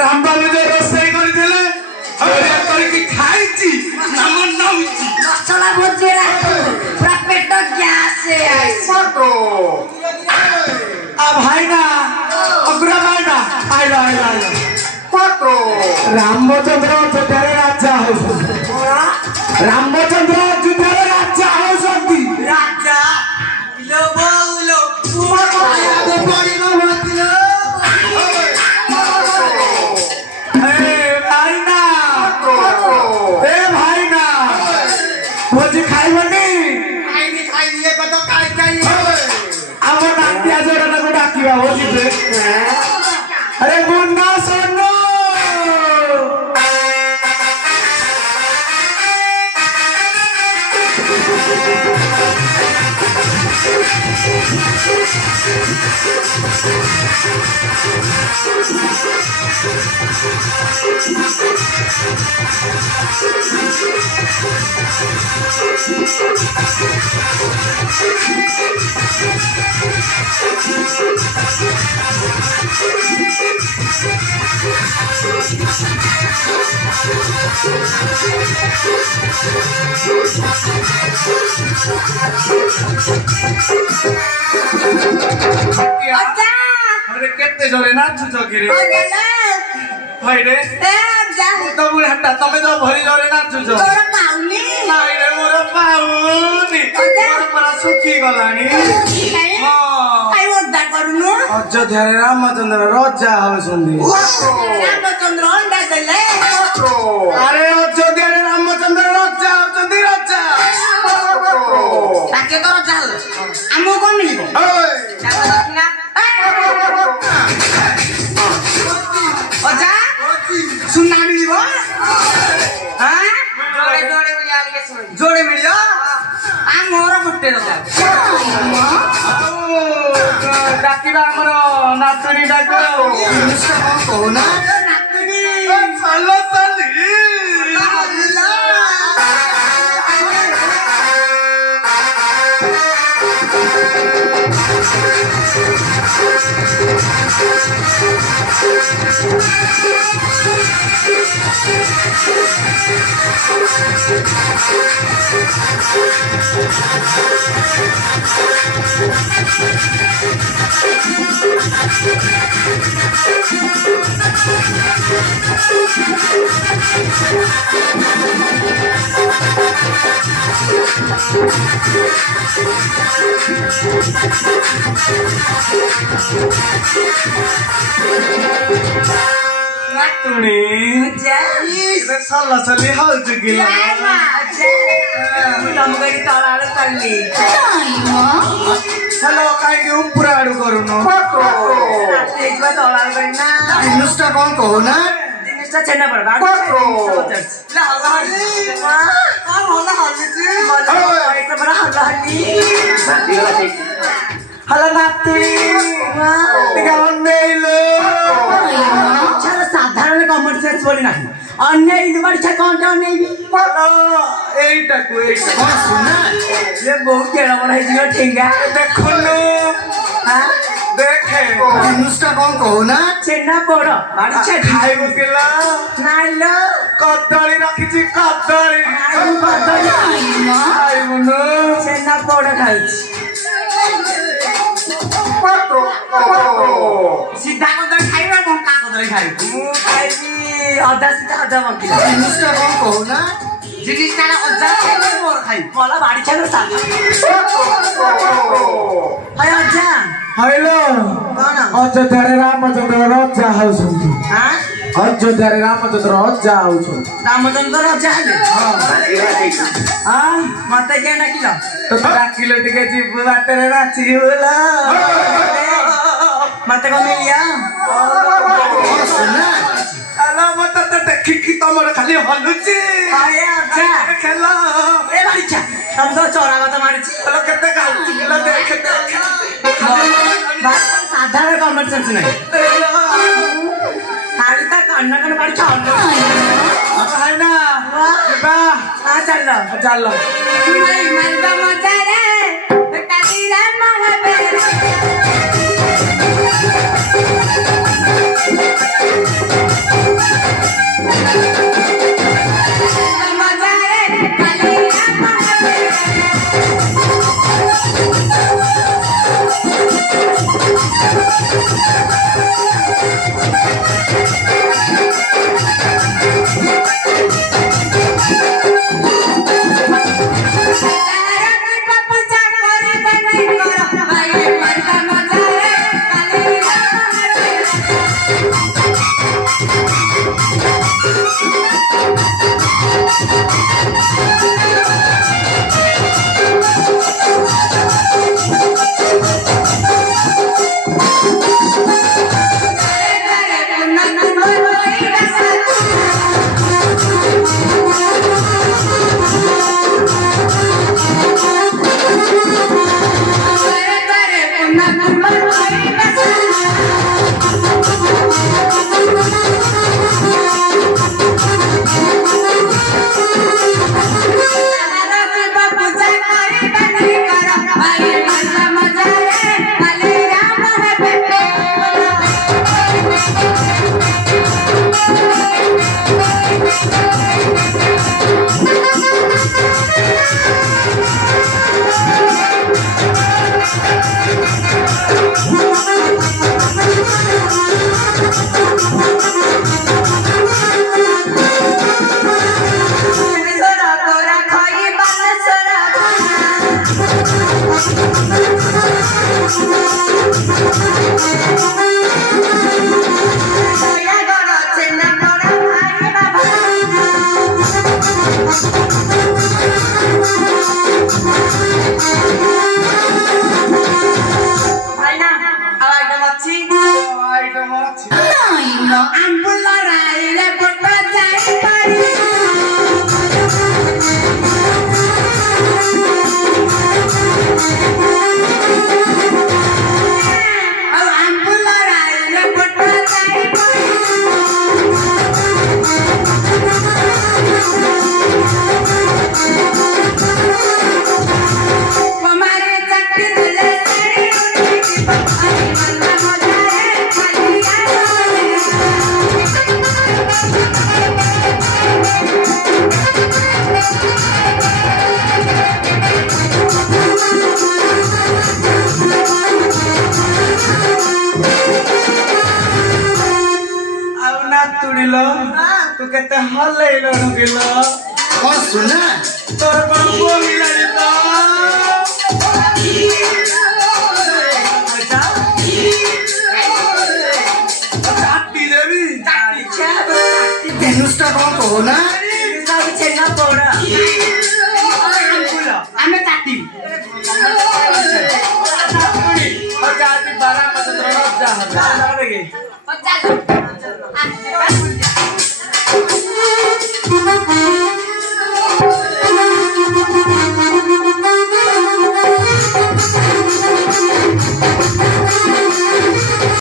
ରାମବାବୁ ଯୋଉ ରୋଷେଇ କରିଥିଲେ କରିକି ଖାଇଛି ନାମ ନଉଛି ମସଲା ଭୋଜିରା ପୁରା ପେଟ ଗ୍ୟାସ ଭାଇନା ଅଗ୍ର ଭାଇନା ଆଇଲ ଆଇଲ ଆଇଲ ରାମଚନ୍ଦ୍ର ଅଯୋଧ୍ୟାରେ ରାଜା ହଉଛନ୍ତି ରାମଚନ୍ଦ୍ର ଅଯୋଧ୍ୟାରେ ରାଜା ହଉଛନ୍ତି ରାଜା लो बोलो तुम्हारा आगे बड़ी ना होती लो भाईना भोजी खाइबनी खाई लिए कतो काय चाहिए आमर नातिया जोड़ा को डाकिबा भोजी पे अरे मुन्ना सोनू अरे केते जोरे नाचु चगिरे भाई रे तो बुढ़ा हट्टा तमे तो भरी जोरे नाचु जो तोरा पाउनी भाई रे मोर पाउनी मोर परा सुखी गलानी आई ओदा करूनु अयोध्या रे रामचंद्र राजा होसुंदी रामचंद्र अंडा देले अरे अयोध्या रे रामचंद्र राजा होसुंदी राजा ताके तो राजा हल हमो कोन मिलिबो ना अजा सुनना मिलिबो हां जोड़े जोड़े बुझा के सुन जोड़े मिलियो आ मोर गुट्टे राजा डाकिबा हमर नातनी डाको निष्ठा कोन कहना नातनी चलो चली नातनी जा इधर साला चली हाल जुगिला नमगरी तळाला चालली हेलो काय के उपराडू करूनो तेजवा तळाला गणना नुसता कोण कहूना दिनेशचा छेना पडा ला हल्ली मला हल्लीची मला व्हायचं बरं हल्ली हला नातनी तिका onneilo చాలా సాధారణ కామన్ సెన్స్ बोली नाही अन्य इनवर्ष कौन कौन नहीं भी এইটাকু এইটা सुना ये बहुत केड़ा बड़ा है जीवा ठेंगा দেখুनु हां দেখে नुसता कौन कहूना छेना पड़ो बाड़ी छे খাইব কেলা नाइलो কদলি রাখিছি কদলি नाइलो बदल খাইবুনো छेना पड़ो खाइছি सीधा कदल खाइबा बंका कदल खाइ मु खाइबी अधा सीधा अधा बंकी नुसता कोण कहूना जिनिसटा अधा खाइबा मोर खाइ मला बाड़ी छेना साथ हाय अजा হইলো कोन অযোধ্যারে রামচন্দ্র রাজা হউছন্তি हां অযোধ্যারে রামচন্দ্র রাজা হউছন্তি रामचंद्र राजा हेले हां मते के डाकिला তো ডাকিলে টিকে জিবু বাটরে নাচি होला मते को मिलिया सुना আলা মত তো দেখি কি তোমার খালি হলুচি हाय अजा খেলা ए बाड़ीचा हम तो चोरा मत मारची হলো কেতে গাউছি খেলা দেখে দেখে बात साधारण कॉमन सेंस नाही हाली तक अन्ना कन बाड़ी चावल है ना ଯିବା ଚାଲ ଚାଲ ମାରିବା ମଜାରେ କାଲି ରାମ ହେବେ ମଜାରେ କାଲି ରାମ ହେବେ तुड़िल तू केते हल्लैल रगिल कौन सुना तोर बाबू मिलाई तो चाटी देवी नुस्टा कौन कहो ना ଆମେ ତାତି चाटी 12 15 जा